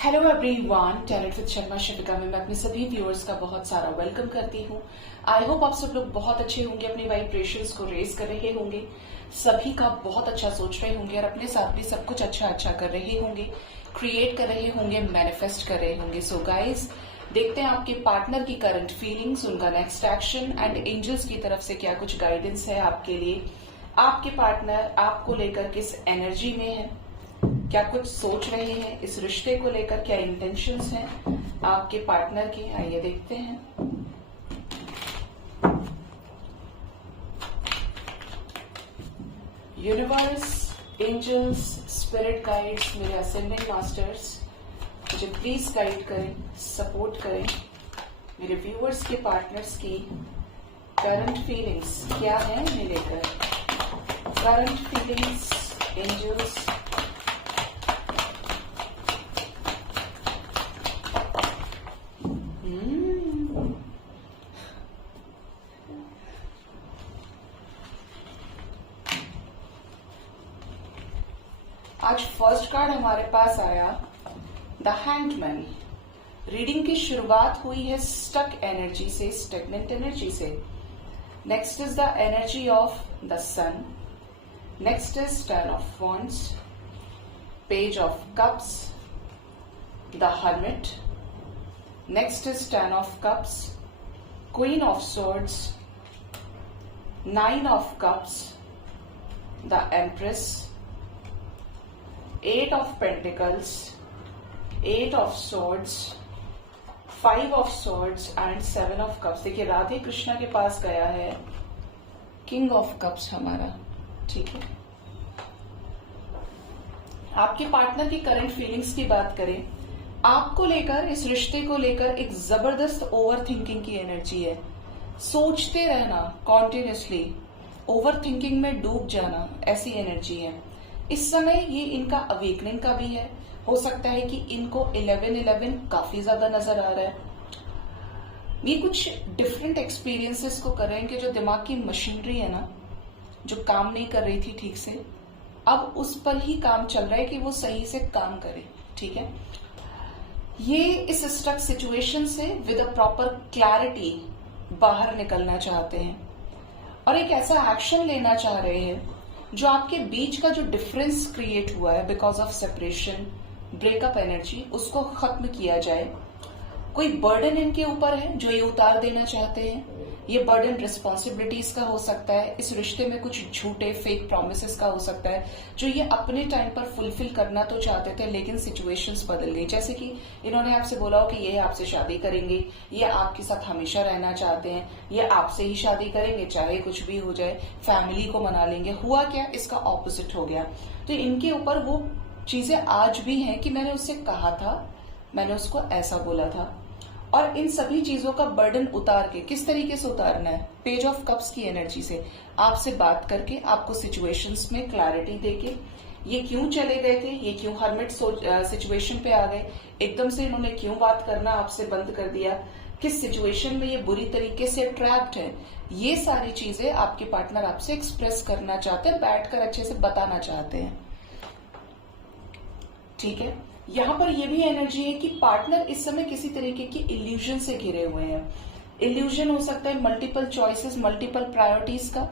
Hello everyone, talent with Sharma Shivika में मैं अपने सभी व्यूअर्स का बहुत सारा वेलकम करती हूँ। आई होप आप सब लोग बहुत अच्छे होंगे, अपनी वाइब्रेशंस को रेज कर रहे होंगे, सभी का बहुत अच्छा सोच रहे होंगे और अपने साथ भी सब कुछ अच्छा कर रहे होंगे, क्रिएट कर रहे होंगे, मैनिफेस्ट कर रहे होंगे। सो गाइज, देखते हैं आपके पार्टनर की करंट फीलिंग्स, उनका नेक्स्ट एक्शन एंड एंजल्स की तरफ से क्या कुछ गाइडेंस है आपके लिए। आपके पार्टनर आपको लेकर किस एनर्जी में है, क्या कुछ सोच रहे हैं, इस रिश्ते को लेकर क्या इंटेंशंस हैं आपके पार्टनर के, आइए देखते हैं। यूनिवर्स, एंजल्स, स्पिरिट गाइड्स, मेरे असेंडिंग मास्टर्स, मुझे प्लीज गाइड करें, सपोर्ट करें। मेरे व्यूअर्स के पार्टनर्स की करंट फीलिंग्स क्या है इन्हें लेकर। करंट फीलिंग्स, एंजल्स, आज फर्स्ट कार्ड हमारे पास आया द हैंगमैन। रीडिंग की शुरुआत हुई है स्टक एनर्जी से, स्टेगनेंट एनर्जी से। Next is the energy of the sun, next is ten of wands, page of cups, the hermit, next is ten of cups, queen of swords, nine of cups, the empress, eight of pentacles, eight of swords, five of swords and seven of cups. देखिए, राधे कृष्णा के पास गया है king of cups हमारा, ठीक है। आपके partner की current feelings की बात करें, आपको लेकर, इस रिश्ते को लेकर एक जबरदस्त ओवर थिंकिंग की एनर्जी है। सोचते रहना कॉन्टिन्यूसली, ओवर थिंकिंग में डूब जाना, ऐसी एनर्जी है। इस समय ये इनका अवेकनिंग का भी है। हो सकता है कि इनको 11-11 काफी ज्यादा नजर आ रहा है। ये कुछ डिफरेंट एक्सपीरियंसेस को कर रहे हैं कि जो दिमाग की मशीनरी है ना, जो काम नहीं कर रही थी ठीक से, अब उस पर ही काम चल रहा है कि वो सही से काम करे, ठीक है। ये इस स्टक सिचुएशन से विद अ प्रॉपर क्लैरिटी बाहर निकलना चाहते हैं और एक ऐसा एक्शन लेना चाह रहे हैं जो आपके बीच का जो डिफरेंस क्रिएट हुआ है because of separation, breakup energy, उसको खत्म किया जाए। कोई बर्डन इनके ऊपर है जो ये उतार देना चाहते हैं। ये बर्डन रिस्पॉन्सिबिलिटीज का हो सकता है, इस रिश्ते में कुछ झूठे फेक प्रोमिसेस का हो सकता है जो ये अपने टाइम पर फुलफिल करना तो चाहते थे, लेकिन सिचुएशंस बदल गई। जैसे कि इन्होंने आपसे बोला हो कि ये आपसे शादी करेंगे, ये आपके साथ हमेशा रहना चाहते हैं, ये आपसे ही शादी करेंगे चाहे कुछ भी हो जाए, फैमिली को मना लेंगे। हुआ क्या, इसका ऑपोजिट हो गया। तो इनके ऊपर वो चीजें आज भी हैं कि मैंने उससे कहा था, मैंने उसको ऐसा बोला था। और इन सभी चीजों का बर्डन उतार के, किस तरीके से उतारना है, पेज ऑफ कप्स की एनर्जी से, आपसे बात करके, आपको सिचुएशंस में क्लैरिटी देके, ये क्यों चले गए थे, ये क्यों हर्मिट सिचुएशन पे आ गए, एकदम से इन्होंने क्यों बात करना आपसे बंद कर दिया, किस सिचुएशन में ये बुरी तरीके से ट्रैप्ड है, ये सारी चीजें आपके पार्टनर आपसे एक्सप्रेस करना चाहते हैं, बैठकर अच्छे से बताना चाहते हैं, ठीक है। यहां पर यह भी एनर्जी है कि पार्टनर इस समय किसी तरीके की इल्यूजन से घिरे हुए हैं। इल्यूजन हो सकता है मल्टीपल चॉइसेस, मल्टीपल प्रायोरिटीज का,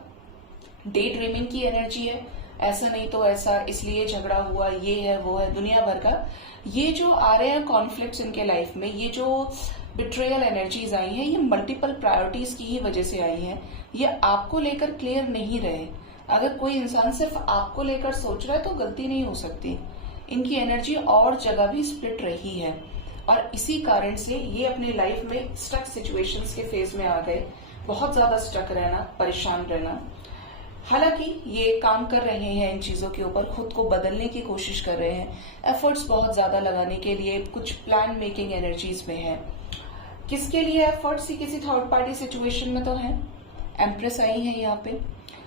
डे ड्रीमिंग की एनर्जी है, ऐसा नहीं तो ऐसा, इसलिए झगड़ा हुआ, ये है वो है, दुनिया भर का। ये जो आ रहे हैं कॉन्फ्लिक्ट्स इनके लाइफ में, ये जो बिट्रेयल एनर्जीज आई हैं, ये मल्टीपल प्रायोरिटीज की ही वजह से आई हैं। ये आपको लेकर क्लियर नहीं रहे। अगर कोई इंसान सिर्फ आपको लेकर सोच रहा है तो गलती नहीं हो सकती। इनकी एनर्जी और जगह भी स्प्लिट रही है और इसी कारण से ये अपने लाइफ में स्टक सिचुएशंस के फेज में आ गए। बहुत ज्यादा स्टक रहना, परेशान रहना। हालांकि ये काम कर रहे हैं इन चीजों के ऊपर, खुद को बदलने की कोशिश कर रहे हैं, एफर्ट्स बहुत ज्यादा लगाने के लिए कुछ प्लान मेकिंग एनर्जीज में है। किसके लिए एफर्ट्स, किसी थर्ड पार्टी सिचुएशन में तो है। एम्प्रेस आई है यहाँ पे।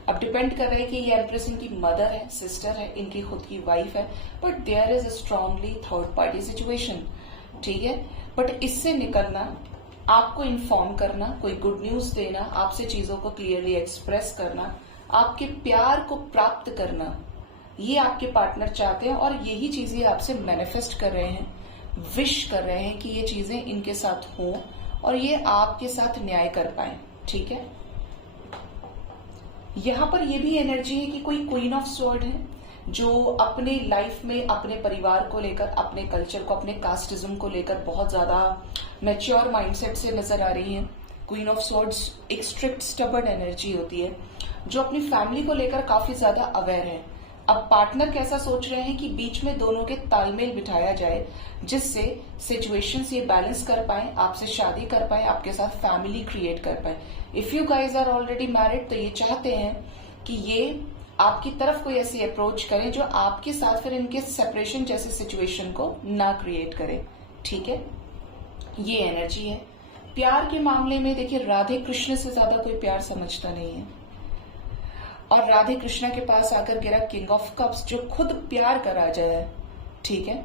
अब डिपेंड कर रहा है कि ये एम्प्रेस इनकी मदर है, सिस्टर है, इनकी खुद की वाइफ है, but there is strongly third party situation, ठीक है। बट इससे निकलना, आपको इन्फॉर्म करना, कोई गुड न्यूज देना, आपसे चीजों को क्लियरली एक्सप्रेस करना, आपके प्यार को प्राप्त करना, ये आपके पार्टनर चाहते हैं और यही चीजें आपसे मैनिफेस्ट कर रहे हैं। विश कर रहे हैं कि ये चीजें इनके साथ हों और ये आपके साथ न्याय कर पाए। ठीक है, यहां पर ये भी एनर्जी है कि कोई क्वीन ऑफ स्वॉर्ड है जो अपने लाइफ में अपने परिवार को लेकर, अपने कल्चर को, अपने कास्टिज्म को लेकर बहुत ज्यादा मैच्योर माइंडसेट से नजर आ रही है। क्वीन ऑफ स्वॉर्ड्स एक स्ट्रिक्ट स्टबर्न एनर्जी होती है जो अपनी फैमिली को लेकर काफी ज्यादा अवेयर है। अब पार्टनर कैसा सोच रहे हैं कि बीच में दोनों के तालमेल बिठाया जाए जिससे सिचुएशंस ये बैलेंस कर पाए, आपसे शादी कर पाए, आपके साथ फैमिली क्रिएट कर पाए। If you guys are already married तो ये चाहते हैं कि ये आपकी तरफ कोई ऐसी अप्रोच करें जो आपके साथ फिर इनके सेपरेशन जैसे सिचुएशन को ना क्रिएट करे। ठीक है, ये एनर्जी है। प्यार के मामले में देखिए, राधे कृष्ण से ज्यादा कोई प्यार समझता नहीं है और राधे कृष्णा के पास आकर गिरा किंग ऑफ कप्स जो खुद प्यार करा जाए। ठीक है,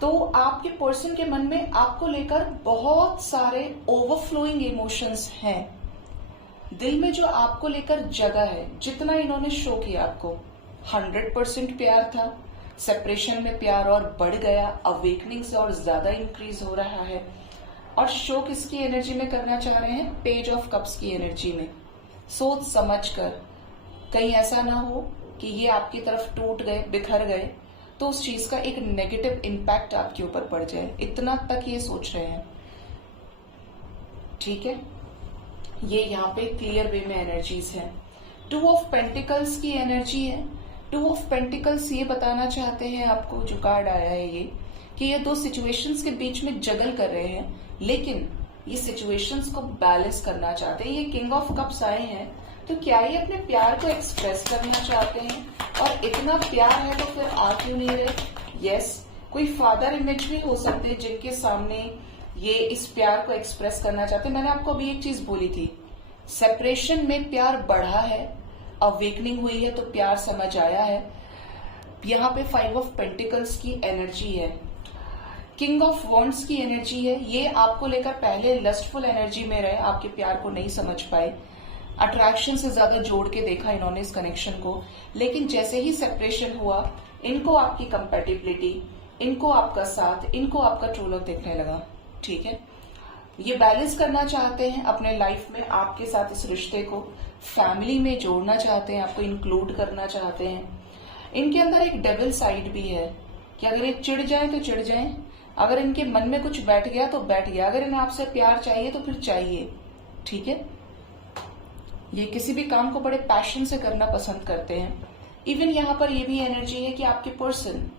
तो आपके पर्सन के मन में आपको लेकर बहुत सारे ओवरफ्लोइंग इमोशंस हैं। दिल में जो आपको लेकर जगह है, जितना इन्होंने शो किया आपको 100% प्यार था, सेपरेशन में प्यार और बढ़ गया, अवेकनिंग से और ज्यादा इंक्रीज हो रहा है। और शो किसकी एनर्जी में करना चाह रहे हैं? पेज ऑफ कप्स की एनर्जी में। सोच समझ कर, कहीं ऐसा ना हो कि ये आपकी तरफ टूट गए, बिखर गए, तो उस चीज का एक नेगेटिव इम्पैक्ट आपके ऊपर पड़ जाए, इतना तक ये सोच रहे हैं। ठीक है, ये यहाँ पे क्लियर वे में एनर्जीज है। 2 ऑफ पेंटिकल्स की एनर्जी है। 2 ऑफ पेंटिकल्स ये बताना चाहते हैं आपको, जो कार्ड आया है ये, कि ये दो सिचुएशंस के बीच में जगल कर रहे हैं, लेकिन ये सिचुएशंस को बैलेंस करना चाहते हैं। ये किंग ऑफ कप्स आए हैं, तो क्या ये अपने प्यार को एक्सप्रेस करना चाहते हैं? और इतना प्यार है तो फिर आ क्यों नहीं रहे? यस, कोई फादर इमेज भी हो सकते हैं जिनके सामने ये इस प्यार को एक्सप्रेस करना चाहते हैं। मैंने आपको अभी एक चीज बोली थी, सेपरेशन में प्यार बढ़ा है, अवेकनिंग हुई है तो प्यार समझ आया है। यहाँ पे 5 ऑफ पेंटिकल्स की एनर्जी है, किंग ऑफ वॉन्ड्स की एनर्जी है। ये आपको लेकर पहले लस्टफुल एनर्जी में रहे, आपके प्यार को नहीं समझ पाए, अट्रैक्शन से ज्यादा जोड़ के देखा इन्होंने इस कनेक्शन को, लेकिन जैसे ही सेपरेशन हुआ, इनको आपकी कंपैटिबिलिटी, इनको आपका साथ, इनको आपका ट्रू लव दिखने लगा। ठीक है, ये बैलेंस करना चाहते हैं अपने लाइफ में, आपके साथ इस रिश्ते को फैमिली में जोड़ना चाहते हैं, आपको इंक्लूड करना चाहते हैं। इनके अंदर एक डेविल साइड भी है कि अगर ये चिढ़ जाए तो चिढ़ जाए, अगर इनके मन में कुछ बैठ गया तो बैठ गया, अगर इन्हें आपसे प्यार चाहिए तो फिर चाहिए। ठीक है, ये किसी भी काम को बड़े पैशन से करना पसंद करते हैं। इवन यहाँ पर ये भी एनर्जी है कि आपके पर्सन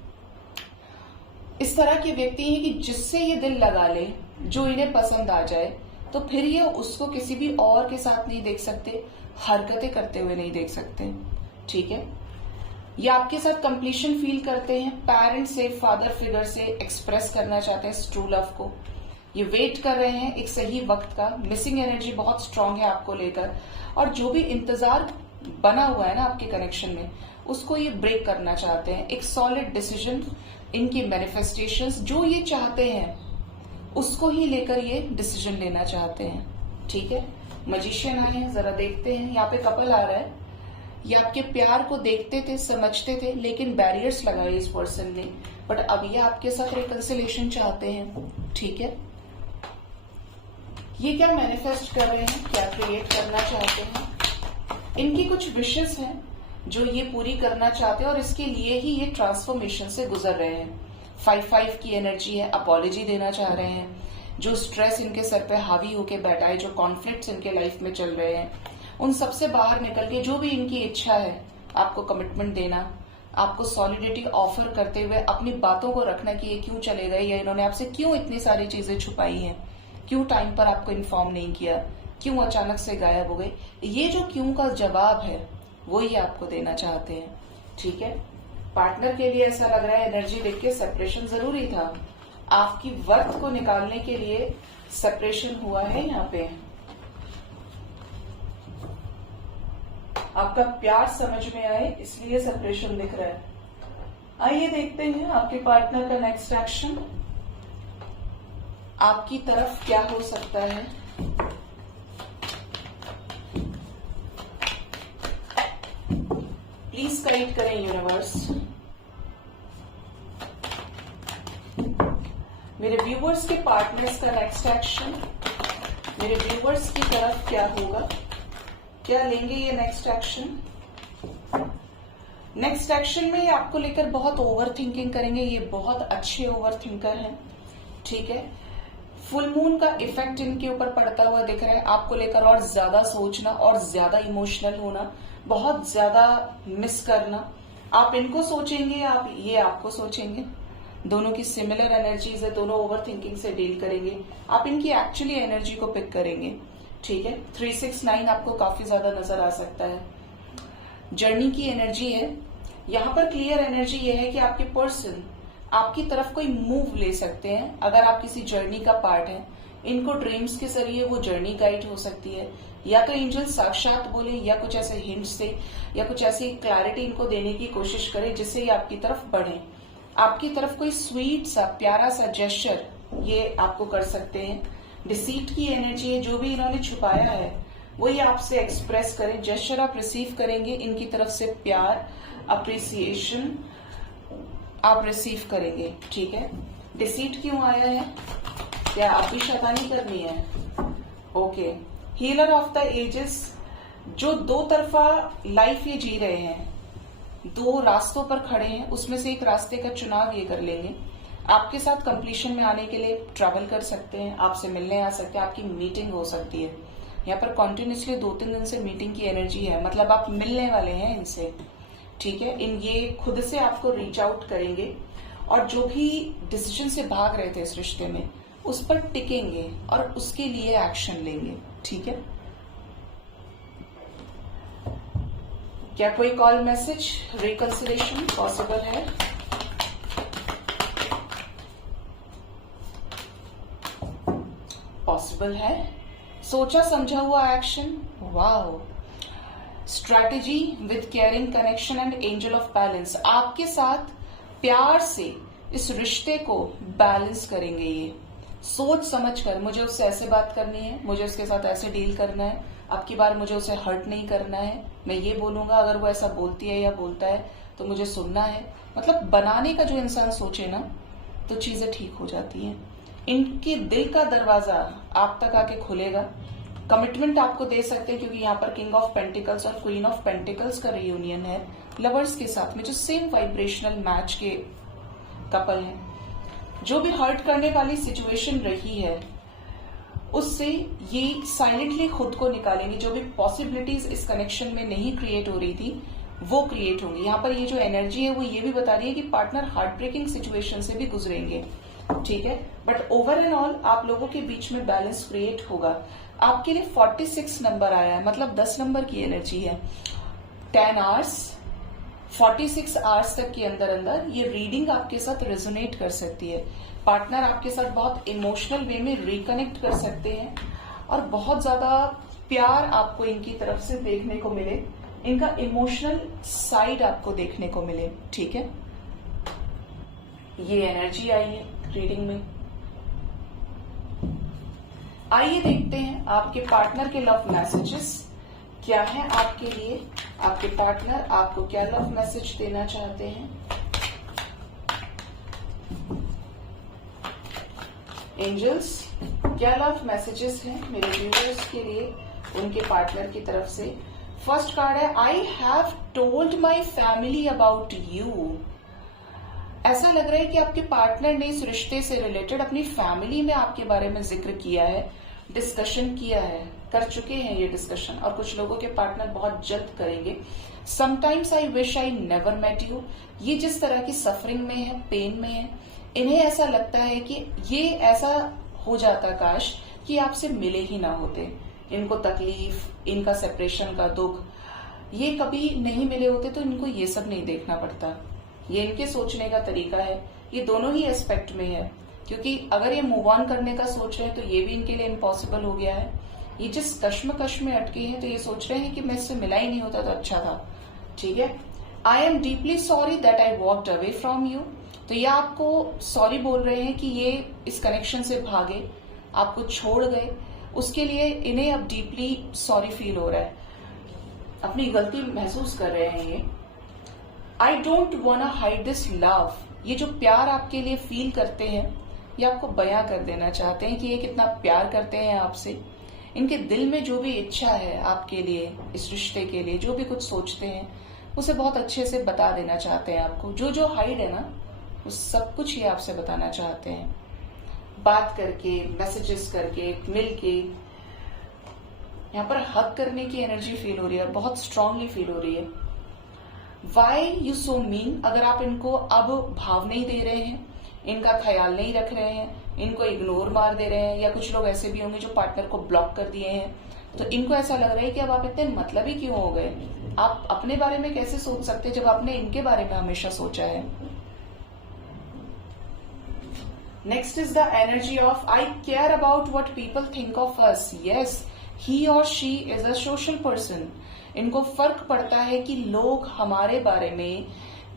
इस तरह के व्यक्ति हैं कि जिससे ये दिल लगा ले, जो इन्हें पसंद आ जाए, तो फिर ये उसको किसी भी और के साथ नहीं देख सकते, हरकतें करते हुए नहीं देख सकते। ठीक है, ये आपके साथ कंप्लीशन फील करते हैं, पेरेंट से, फादर फिगर से एक्सप्रेस करना चाहते हैं ट्रू लव को। ये वेट कर रहे हैं एक सही वक्त का। मिसिंग एनर्जी बहुत स्ट्रांग है आपको लेकर, और जो भी इंतजार बना हुआ है ना आपके कनेक्शन में, उसको ये ब्रेक करना चाहते हैं। एक सॉलिड डिसीजन, इनकी मैनिफेस्टेशंस, जो ये चाहते हैं उसको ही लेकर ये डिसीजन लेना चाहते हैं। ठीक है, मजिशियन आए हैं, जरा देखते हैं। यहाँ पे कपल आ रहा है, ये आपके प्यार को देखते थे, समझते थे, लेकिन बैरियर्स लगाए इस पर्सन ने, बट अब ये आपके साथ रिकंसिलेशन चाहते हैं। ठीक है, ये क्या मैनिफेस्ट कर रहे हैं, क्या क्रिएट करना चाहते हैं? इनकी कुछ विशेस हैं जो ये पूरी करना चाहते हैं और इसके लिए ही ये ट्रांसफॉर्मेशन से गुजर रहे हैं। 5-5 की एनर्जी है, अपॉलॉजी देना चाह रहे हैं। जो स्ट्रेस इनके सर पे हावी होके बैठा है, जो कॉन्फ्लिक्ट्स इनके लाइफ में चल रहे हैं, उन सबसे बाहर निकल के जो भी इनकी इच्छा है आपको कमिटमेंट देना, आपको सॉलिडिटी ऑफर करते हुए अपनी बातों को रखना कि ये क्यों चले गए, या इन्होंने आपसे क्यों इतनी सारी चीजें छुपाई हैं, क्यों टाइम पर आपको इन्फॉर्म नहीं किया, क्यों अचानक से गायब हो गए। ये जो क्यों का जवाब है वो ही आपको देना चाहते हैं। ठीक है, पार्टनर के लिए ऐसा लग रहा है एनर्जी देख के सेपरेशन जरूरी था, आपकी वर्थ को निकालने के लिए सेपरेशन हुआ है। यहाँ पे आपका प्यार समझ में आए इसलिए सेपरेशन दिख रहा है। आइए देखते हैं आपके पार्टनर का नेक्स्ट एक्शन आपकी तरफ क्या हो सकता है। प्लीज गाइड करें यूनिवर्स। मेरे व्यूवर्स के पार्टनर्स का नेक्स्ट एक्शन मेरे व्यूवर्स की तरफ क्या होगा, क्या लेंगे ये नेक्स्ट एक्शन। नेक्स्ट एक्शन में आपको लेकर बहुत ओवर थिंकिंग करेंगे, ये बहुत अच्छे ओवर थिंकर हैं, ठीक है। फुल मून का इफेक्ट इनके ऊपर पड़ता हुआ दिख रहा है, आपको लेकर और ज्यादा सोचना और ज्यादा इमोशनल होना, बहुत ज्यादा मिस करना। आप इनको सोचेंगे, आप ये आपको सोचेंगे, दोनों की सिमिलर एनर्जीज है, दोनों ओवर थिंकिंग से डील करेंगे, आप इनकी एक्चुअली एनर्जी को पिक करेंगे, ठीक है। 369 आपको काफी ज्यादा नजर आ सकता है, जर्नी की एनर्जी है। यहां पर क्लियर एनर्जी ये है कि आपके पर्सन आपकी तरफ कोई मूव ले सकते हैं अगर आप किसी जर्नी का पार्ट है। इनको ड्रीम्स के जरिए वो जर्नी गाइड हो सकती है, या तो एंजल साक्षात बोले या कुछ ऐसे हिंट से या कुछ ऐसी क्लैरिटी इनको देने की कोशिश करे जिससे ये आपकी तरफ बढ़े। आपकी तरफ कोई स्वीट सा प्यारा सा जेस्चर ये आपको कर सकते हैं। डिसीट की एनर्जी है, जो भी इन्होंने छुपाया है वही आपसे एक्सप्रेस करें, जेस्चर आप रिसीव करेंगे, इनकी तरफ से प्यार अप्रिसिएशन आप रिसीव करेंगे, ठीक है। डिसीट क्यों आया है, क्या आप भी शैतानी करनी है, okay. Healer of the ages, जो दो तरफा लाइफ ये जी रहे हैं, दो रास्तों पर खड़े हैं, उसमें से एक रास्ते का चुनाव ये कर लेंगे। आपके साथ कंप्लीशन में आने के लिए ट्रैवल कर सकते हैं, आपसे मिलने आ सकते हैं, आपकी मीटिंग हो सकती है। यहाँ पर कॉन्टिन्यूसली 2-3 दिन से मीटिंग की एनर्जी है, मतलब आप मिलने वाले हैं इनसे, ठीक है। ये खुद से आपको रीच आउट करेंगे और जो भी डिसीजन से भाग रहे थे इस रिश्ते में उस पर टिकेंगे और उसके लिए एक्शन लेंगे, ठीक है। क्या कोई कॉल मैसेज रिकंसिलेशन पॉसिबल है, पॉसिबल है। सोचा समझा हुआ action, wow. Strategy with caring connection and angel of balance, आपके साथ प्यार से इस रिश्ते को बैलेंस करेंगे ये, सोच समझ कर। मुझे उससे ऐसे बात करनी है, मुझे उसके साथ ऐसे डील करना है, अब की बार मुझे उसे हर्ट नहीं करना है, मैं ये बोलूंगा, अगर वो ऐसा बोलती है या बोलता है तो मुझे सुनना है। मतलब बनाने का जो इंसान सोचे ना तो चीजें ठीक हो जाती हैं। इनके दिल का दरवाजा आप तक आके खुलेगा, कमिटमेंट आपको दे सकते हैं, क्योंकि यहाँ पर किंग ऑफ पेंटिकल्स और क्वीन ऑफ पेंटिकल्स का रियूनियन है लवर्स के साथ में, जो सेम वाइब्रेशनल मैच के कपल हैं। जो भी हर्ट करने वाली सिचुएशन रही है उससे ये साइलेंटली खुद को निकालेंगे, जो भी पॉसिबिलिटीज इस कनेक्शन में नहीं क्रिएट हो रही थी वो क्रिएट होंगी। यहाँ पर ये जो एनर्जी है वो ये भी बता रही है कि पार्टनर हार्ट ब्रेकिंग सिचुएशन से भी गुजरेंगे, ठीक है। बट ओवर एंड ऑल आप लोगों के बीच में बैलेंस क्रिएट होगा। आपके लिए 46 नंबर आया है, मतलब 10 नंबर की एनर्जी है। 10 आवर्स 46 आवर्स तक के अंदर अंदर ये रीडिंग आपके साथ रेजोनेट कर सकती है। पार्टनर आपके साथ बहुत इमोशनल वे में रिकनेक्ट कर सकते हैं और बहुत ज्यादा प्यार आपको इनकी तरफ से देखने को मिले, इनका इमोशनल साइड आपको देखने को मिले, ठीक है। ये एनर्जी आई है रीडिंग में। आइए देखते हैं आपके पार्टनर के लव मैसेजेस क्या है आपके लिए। आपके पार्टनर आपको क्या लव मैसेज देना चाहते हैं। एंजल्स, क्या लव मैसेजेस हैं मेरे व्यूअर्स के लिए उनके पार्टनर की तरफ से। फर्स्ट कार्ड है I have told my family about you. ऐसा लग रहा है कि आपके पार्टनर ने इस रिश्ते से रिलेटेड अपनी फैमिली में आपके बारे में जिक्र किया है, डिस्कशन किया है, कर चुके हैं ये डिस्कशन, और कुछ लोगों के पार्टनर बहुत जल्द करेंगे। Sometimes I wish I never met you. ये जिस तरह की सफरिंग में है, पेन में है, इन्हें ऐसा लगता है कि ये ऐसा हो जाता काश कि आपसे मिले ही ना होते। इनको तकलीफ, इनका सेपरेशन का दुख, ये कभी नहीं मिले होते तो इनको ये सब नहीं देखना पड़ता। ये इनके सोचने का तरीका है, ये दोनों ही एस्पेक्ट में है, क्योंकि अगर ये मूव ऑन करने का सोच रहे हैं तो ये भी इनके लिए इम्पॉसिबल हो गया है। ये जिस कश्मकश में अटके हैं तो ये सोच रहे हैं कि मैं इससे मिला ही नहीं होता तो अच्छा था, ठीक है। I am deeply sorry that I walked away from you. तो ये आपको सॉरी बोल रहे हैं कि ये इस कनेक्शन से भागे, आपको छोड़ गए, उसके लिए इन्हें अब डीपली सॉरी फील हो रहा है, अपनी गलती महसूस कर रहे हैं ये। I don't want hide this love. ये जो प्यार आपके लिए फील करते हैं ये आपको बयां कर देना चाहते हैं कि ये कितना प्यार करते हैं आपसे। इनके दिल में जो भी इच्छा है आपके लिए, इस रिश्ते के लिए जो भी कुछ सोचते हैं, उसे बहुत अच्छे से बता देना चाहते हैं आपको। जो जो हाइड है ना, वो सब कुछ ये आपसे बताना चाहते हैं। बात करके, मैसेजेस करके, मिल के, यहाँ पर हक करने की एनर्जी फील हो रही है, बहुत स्ट्रांगली फील हो रही है। वाई यू सो मीन, अगर आप इनको अब भाव नहीं दे रहे हैं, इनका ख्याल नहीं रख रहे हैं, इनको इग्नोर मार दे रहे हैं, या कुछ लोग ऐसे भी होंगे जो पार्टनर को ब्लॉक कर दिए हैं, तो इनको ऐसा लग रहा है कि अब आप इतने मतलबी क्यों हो गए। आप अपने बारे में कैसे सोच सकते जब आपने इनके बारे में हमेशा सोचा है। Next is the energy of I care about what people think of us. Yes, he और she is a social person. इनको फर्क पड़ता है कि लोग हमारे बारे में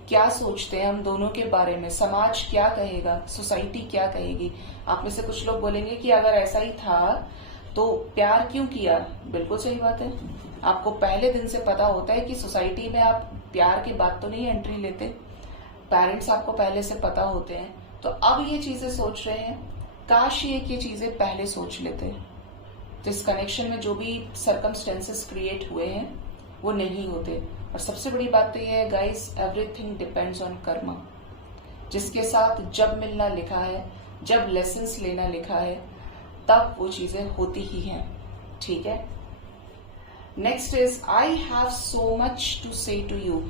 क्या सोचते हैं, हम दोनों के बारे में, समाज क्या कहेगा, सोसाइटी क्या कहेगी। आप में से कुछ लोग बोलेंगे कि अगर ऐसा ही था तो प्यार क्यों किया। बिल्कुल सही बात है। आपको पहले दिन से पता होता है कि सोसाइटी में आप प्यार के बाद तो नहीं एंट्री लेते। पेरेंट्स आपको पहले से पता होते हैं, तो अब ये चीजें सोच रहे हैं। काश ये चीजें पहले सोच लेते। तो इस कनेक्शन में जो भी सर्कमस्टेंसेस क्रिएट हुए हैं वो नहीं होते। और सबसे बड़ी बात तो ये है guys, everything depends on Karma. जिसके साथ जब मिलना लिखा है, जब लेसन्स लेना लिखा है, तब वो चीजें होती ही हैं। ठीक है। Next is I have so much to say to you.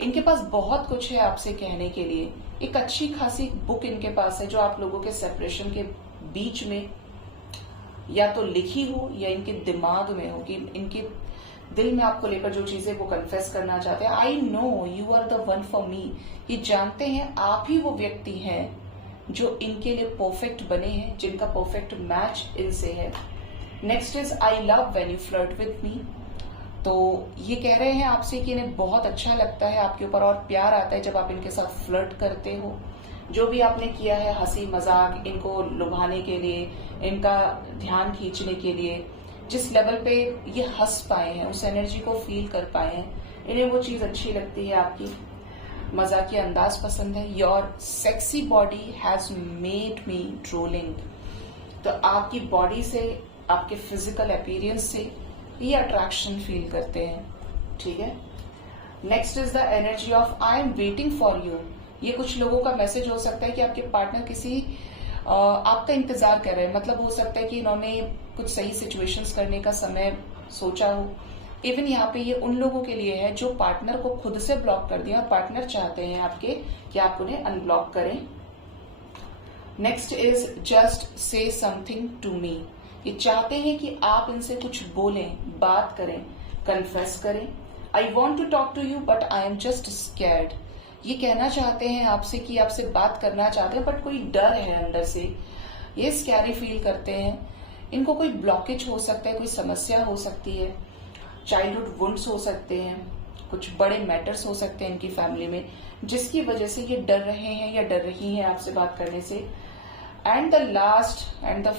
इनके पास बहुत कुछ है आपसे कहने के लिए। एक अच्छी खासी बुक इनके पास है जो आप लोगों के सेपरेशन के बीच में या तो लिखी हो या इनके दिमाग में हो, कि इनके दिल में आपको लेकर जो चीजें वो कन्फेस करना चाहते हैं। I know you are the one for me. ये जानते हैं आप ही वो व्यक्ति हैं जो इनके लिए परफेक्ट बने हैं, जिनका परफेक्ट मैच इनसे है। Next is I love when you flirt with me. तो ये कह रहे हैं आपसे कि इन्हें बहुत अच्छा लगता है आपके ऊपर और प्यार आता है जब आप इनके साथ फ्लर्ट करते हो। जो भी आपने किया है, हंसी मजाक, इनको लुभाने के लिए, इनका ध्यान खींचने के लिए, जिस लेवल पे ये हंस पाए हैं, उस एनर्जी को फील कर पाए हैं, इन्हें वो चीज अच्छी लगती है। आपकी मजाकी अंदाज पसंद है। Your sexy body has made me drooling. तो आपकी बॉडी से, आपके फिजिकल अपीयरेंस से ये अट्रैक्शन फील करते हैं। ठीक है। Next is the energy of I am waiting for you. ये कुछ लोगों का मैसेज हो सकता है कि आपके पार्टनर किसी आपका इंतजार कर रहे हैं। मतलब हो सकता है कि इन्होंने कुछ सही सिचुएशंस करने का समय सोचा हो। इवन यहाँ पे ये उन लोगों के लिए है जो पार्टनर को खुद से ब्लॉक कर दिया और पार्टनर चाहते हैं आपके कि आप उन्हें अनब्लॉक करें। Next is just say something to me. ये चाहते हैं कि आप इनसे कुछ बोलें, बात करें, कन्फेस करें। I want to talk to you but I am just scared. ये कहना चाहते हैं आपसे कि आपसे बात करना चाहते हैं, बट कोई डर है अंदर से। ये स्कैरी फील करते हैं। इनको कोई ब्लॉकेज हो सकता है, कोई समस्या हो सकती है, चाइल्डहुड वुंड्स हो सकते हैं, कुछ बड़े मैटर्स हो सकते हैं इनकी फैमिली में, जिसकी वजह से ये डर रहे हैं या डर रही हैं आपसे बात करने से। And the last and the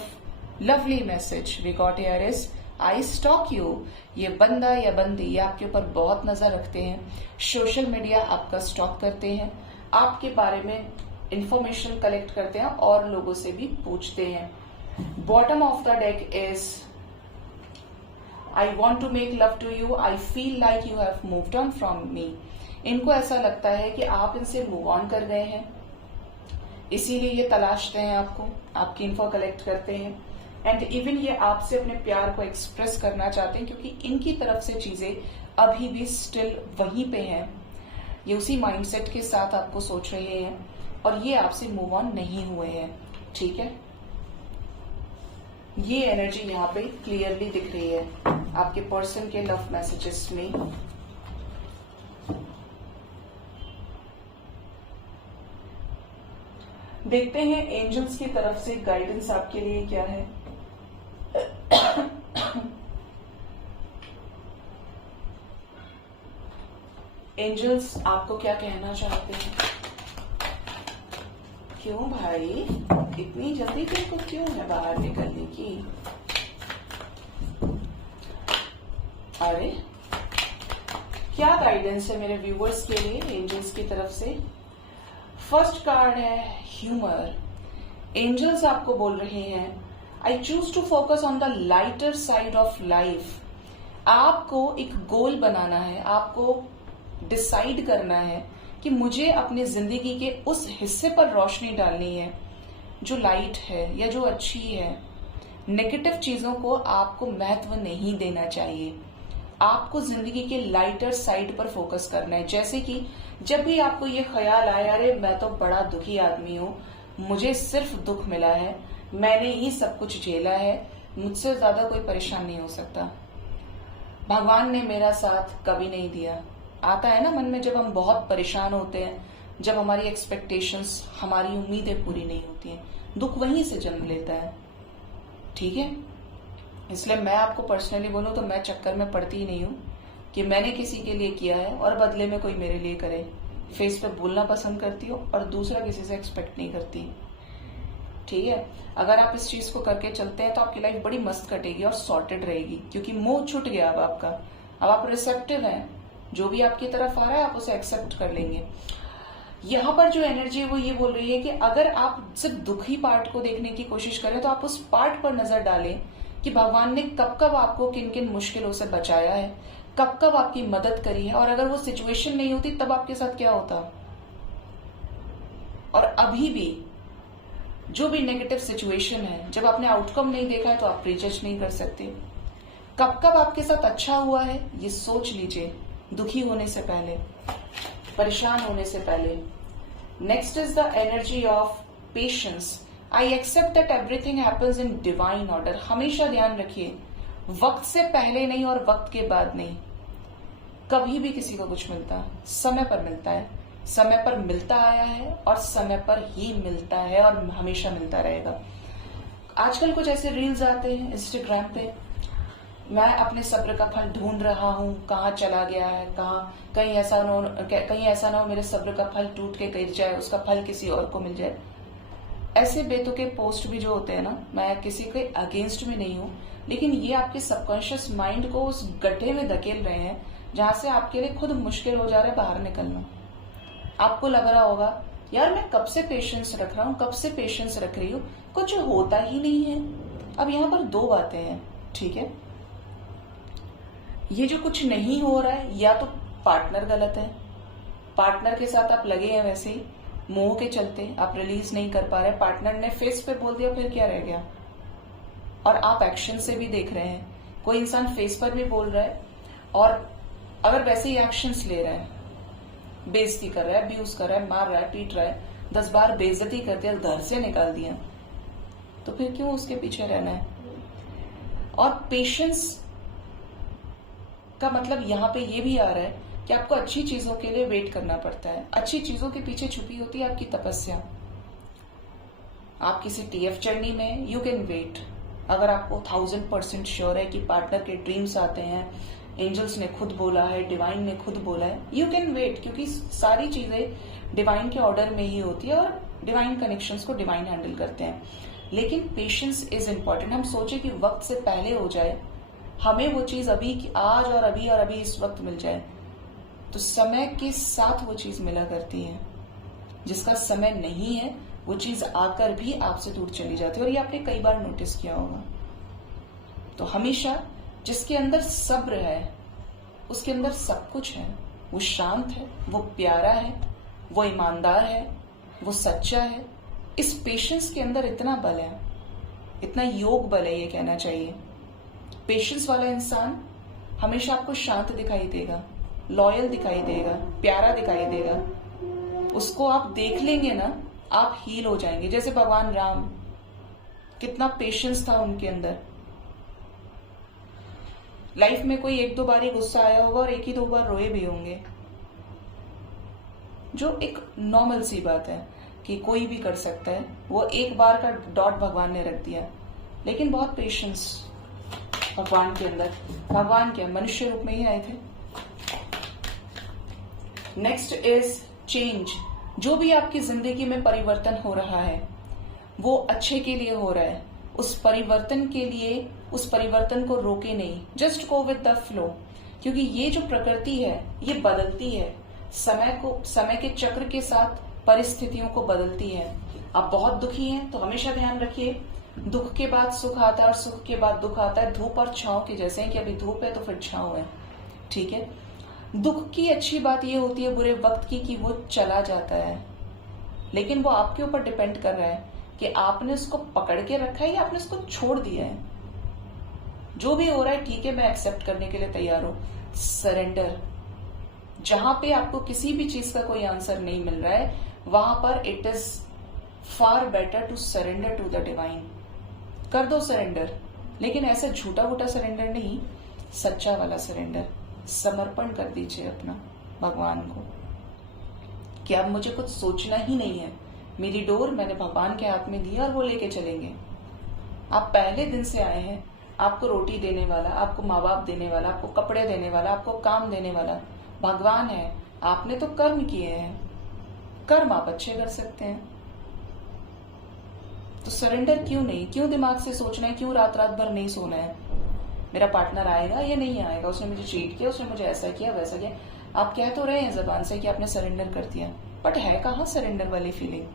lovely message we got here is I stalk you. ये बंदा या बंदी ये आपके ऊपर बहुत नजर रखते हैं। सोशल मीडिया आपका स्टॉक करते हैं, आपके बारे में इंफॉर्मेशन कलेक्ट करते हैं और लोगों से भी पूछते हैं। Bottom of the deck is I want to make love to you, I feel like you have moved on from me. इनको ऐसा लगता है कि आप इनसे मूव ऑन कर गए हैं, इसीलिए ये तलाशते हैं आपको, आपकी इन्फो कलेक्ट करते हैं। एंड इवन ये आपसे अपने प्यार को एक्सप्रेस करना चाहते हैं, क्योंकि इनकी तरफ से चीजें अभी भी स्टिल वहीं पे हैं। ये उसी माइंडसेट के साथ आपको सोच रहे हैं और ये आपसे मूव ऑन नहीं हुए हैं। ठीक है। ये एनर्जी यहाँ पे क्लियरली दिख रही है आपके पर्सन के लव मैसेजेस में। देखते हैं एंजल्स की तरफ से गाइडेंस आपके लिए क्या है। एंजल्स आपको क्या कहना चाहते हैं? क्यों भाई इतनी जल्दी तुमको क्यों है बाहर निकलने की? अरे क्या गाइडेंस है मेरे व्यूवर्स के लिए एंजल्स की तरफ से? फर्स्ट कार्ड है ह्यूमर। एंजल्स आपको बोल रहे हैं, I choose to focus on the lighter side of life. आपको एक गोल बनाना है, आपको डिसाइड करना है कि मुझे अपनी जिंदगी के उस हिस्से पर रोशनी डालनी है जो लाइट है या जो अच्छी है। नेगेटिव चीजों को आपको महत्व नहीं देना चाहिए। आपको जिंदगी के लाइटर साइड पर फोकस करना है। जैसे कि जब भी आपको ये ख्याल आए, अरे मैं तो बड़ा दुखी आदमी हूं, मुझे सिर्फ दुख मिला है, मैंने ही सब कुछ झेला है, मुझसे ज्यादा कोई परेशान नहीं हो सकता, भगवान ने मेरा साथ कभी नहीं दिया। आता है ना मन में जब हम बहुत परेशान होते हैं, जब हमारी एक्सपेक्टेशंस, हमारी उम्मीदें पूरी नहीं होती हैं, दुख वहीं से जन्म लेता है। ठीक है, इसलिए मैं आपको पर्सनली बोलूं तो मैं चक्कर में पड़ती ही नहीं हूं कि मैंने किसी के लिए किया है और बदले में कोई मेरे लिए करे। फेस पे बोलना पसंद करती हूँ और दूसरा किसी से एक्सपेक्ट नहीं करती। ठीक है, अगर आप इस चीज को करके चलते हैं तो आपकी लाइफ बड़ी मस्त कटेगी और सॉर्टेड रहेगी, क्योंकि मोह छूट गया अब आपका। अब आप रिसेप्टिव हैं, जो भी आपकी तरफ आ रहा है आप उसे एक्सेप्ट कर लेंगे। यहाँ पर जो एनर्जी है वो ये बोल रही है कि अगर आप सिर्फ दुखी पार्ट को देखने की कोशिश करें तो आप उस पार्ट पर नजर डालें कि भगवान ने कब कब आपको किन किन मुश्किलों से बचाया है, कब कब आपकी मदद करी है, और अगर वो सिचुएशन नहीं होती तब आपके साथ क्या होता। और अभी भी जो भी नेगेटिव सिचुएशन है, जब आपने आउटकम नहीं देखा है तो आप प्रीजज नहीं कर सकते। कब कब आपके साथ अच्छा हुआ है ये सोच लीजिए, दुखी होने से पहले, परेशान होने से पहले। Next is the energy of patience. I accept that everything happens in divine order. हमेशा ध्यान रखिए, वक्त से पहले नहीं और वक्त के बाद नहीं। कभी भी किसी को कुछ मिलता समय पर मिलता है, समय पर मिलता आया है और समय पर ही मिलता है और हमेशा मिलता रहेगा। आजकल कुछ ऐसे रील्स आते हैं इंस्टाग्राम पे, मैं अपने सब्र का फल ढूंढ रहा हूं, कहाँ चला गया है, कहीं ऐसा ना हो मेरे सब्र का फल टूट के गिर जाए, उसका फल किसी और को मिल जाए। ऐसे बेतुके पोस्ट भी जो होते हैं ना, मैं किसी के अगेंस्ट में नहीं हूं, लेकिन ये आपके सबकॉन्शियस माइंड को उस गड्ढे में धकेल रहे हैं जहां से आपके लिए खुद मुश्किल हो जा रहा है बाहर निकलना। आपको लग रहा होगा यार मैं कब से पेशेंस रख रहा हूं, कब से पेशेंस रख रही हूं, कुछ होता ही नहीं है। अब यहाँ पर दो बातें हैं, ठीक है। ये जो कुछ नहीं हो रहा है, या तो पार्टनर गलत है, पार्टनर के साथ आप लगे हैं वैसे ही मोह के चलते आप रिलीज नहीं कर पा रहे, पार्टनर ने फेस पे बोल दिया, फिर क्या रह गया। और आप एक्शन से भी देख रहे हैं, कोई इंसान फेस पर भी बोल रहा है और अगर वैसे ही एक्शंस ले रहा है, बेइज्जती कर रहा है, अब्यूज कर रहा है, मार रहा है, पीट रहा है, 10 बार बेइज्जती कर दिया, घर से निकाल दिया, तो फिर क्यों उसके पीछे रहना है। और पेशेंस का मतलब यहाँ पे ये भी आ रहा है कि आपको अच्छी चीजों के लिए वेट करना पड़ता है। अच्छी चीजों के पीछे छुपी होती है आपकी तपस्या। आप किसी टीएफ जर्नी में यू कैन वेट। अगर आपको 1000% श्योर है कि पार्टनर के ड्रीम्स आते हैं, एंजल्स ने खुद बोला है, डिवाइन ने खुद बोला है, यू कैन वेट, क्योंकि सारी चीजें डिवाइन के ऑर्डर में ही होती है और डिवाइन कनेक्शंस को डिवाइन हैंडल करते हैं। लेकिन पेशेंस इज इंपॉर्टेंट। हम सोचे कि वक्त से पहले हो जाए, हमें वो चीज अभी आज और अभी इस वक्त मिल जाए, तो समय के साथ वो चीज मिला करती है। जिसका समय नहीं है वो चीज आकर भी आपसे दूर चली जाती है, और ये आपने कई बार नोटिस किया होगा। तो हमेशा जिसके अंदर सब्र है उसके अंदर सब कुछ है। वो शांत है, वो प्यारा है, वो ईमानदार है, वो सच्चा है। इस पेशेंस के अंदर इतना बल है, इतना योग बल है, ये कहना चाहिए। पेशेंस वाला इंसान हमेशा आपको शांत दिखाई देगा, लॉयल दिखाई देगा, प्यारा दिखाई देगा। उसको आप देख लेंगे ना, आप हील हो जाएंगे। जैसे भगवान राम, कितना पेशेंस था उनके अंदर। लाइफ में कोई 1-2 बार ही गुस्सा आया होगा और 1 ही 2 बार रोए भी होंगे, जो एक नॉर्मल सी बात है कि कोई भी कर सकता है। वो एक बार का डॉट भगवान ने रख दिया, लेकिन बहुत पेशेंस भगवान के अंदर। भगवान क्या मनुष्य रूप में ही आए थे। Next is change. जो भी आपकी जिंदगी में परिवर्तन हो रहा है वो अच्छे के लिए हो रहा है। उस परिवर्तन के लिए, उस परिवर्तन को रोके नहीं, just go with the flow, क्योंकि ये जो प्रकृति है ये बदलती है, समय के चक्र के साथ परिस्थितियों को बदलती है। आप बहुत दुखी हैं तो हमेशा ध्यान रखिए, दुख के बाद सुख आता है और सुख के बाद दुख आता है। धूप और छांव के जैसे हैं कि अभी धूप है तो फिर छांव है, ठीक है। दुख की अच्छी बात ये होती है बुरे वक्त की कि वो चला जाता है, लेकिन वो आपके ऊपर डिपेंड कर रहा है कि आपने उसको पकड़ के रखा है या आपने उसको छोड़ दिया है। जो भी हो रहा है ठीक है, मैं एक्सेप्ट करने के लिए तैयार हूं। सरेंडर, जहां पे आपको किसी भी चीज का कोई आंसर नहीं मिल रहा है वहां पर it is far better to surrender to the divine. कर दो सरेंडर, लेकिन ऐसा झूठा वूटा सरेंडर नहीं, सच्चा वाला सरेंडर। समर्पण कर दीजिए अपना भगवान को कि अब मुझे कुछ सोचना ही नहीं है, मेरी डोर मैंने भगवान के हाथ में दी और वो लेके चलेंगे। आप पहले दिन से आए हैं, आपको रोटी देने वाला, आपको माँ बाप देने वाला, आपको कपड़े देने वाला, आपको काम देने वाला भगवान है। आपने तो कर्म किए हैं, कर्म आप अच्छे कर सकते हैं, तो सरेंडर क्यों नहीं? क्यों दिमाग से सोचना है? क्यों रात रात भर नहीं सोना है? मेरा पार्टनर आएगा या नहीं आएगा, उसने मुझे चीट किया, उसने मुझे ऐसा किया वैसा किया। आप कह तो रहे हैं जबान से कि आपने सरेंडर कर दिया, बट है कहाँ सरेंडर वाली फीलिंग?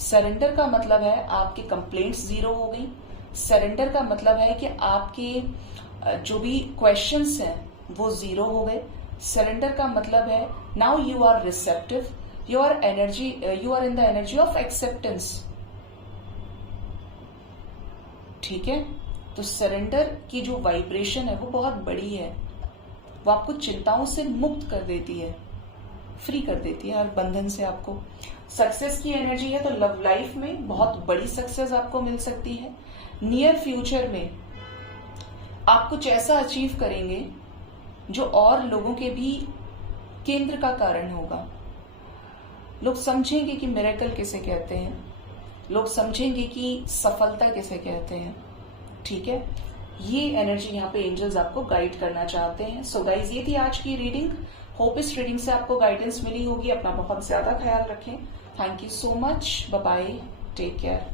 सरेंडर का मतलब है आपकी कंप्लेंट्स जीरो हो गई। सरेंडर का मतलब है कि आपके जो भी क्वेश्चंस हैं वो जीरो हो गए। सरेंडर का मतलब है now you are receptive, you are in the energy of acceptance, ठीक है। तो सरेंडर की जो वाइब्रेशन है वो बहुत बड़ी है, वो आपको चिंताओं से मुक्त कर देती है, फ्री कर देती है हर बंधन से। आपको सक्सेस की एनर्जी है, तो लव लाइफ में बहुत बड़ी सक्सेस आपको मिल सकती है। नियर फ्यूचर में आप कुछ ऐसा अचीव करेंगे जो और लोगों के भी केंद्र का कारण होगा। लोग समझेंगे कि मिरेकल किसे कहते हैं, लोग समझेंगे कि सफलता किसे कहते हैं, ठीक है। ये एनर्जी यहाँ पे एंजल्स आपको गाइड करना चाहते हैं। सो गाइज, ये थी आज की रीडिंग। होप इस रीडिंग से आपको गाइडेंस मिली होगी। अपना बहुत ज्यादा ख्याल रखें। Thank you so much. Bye bye, take care.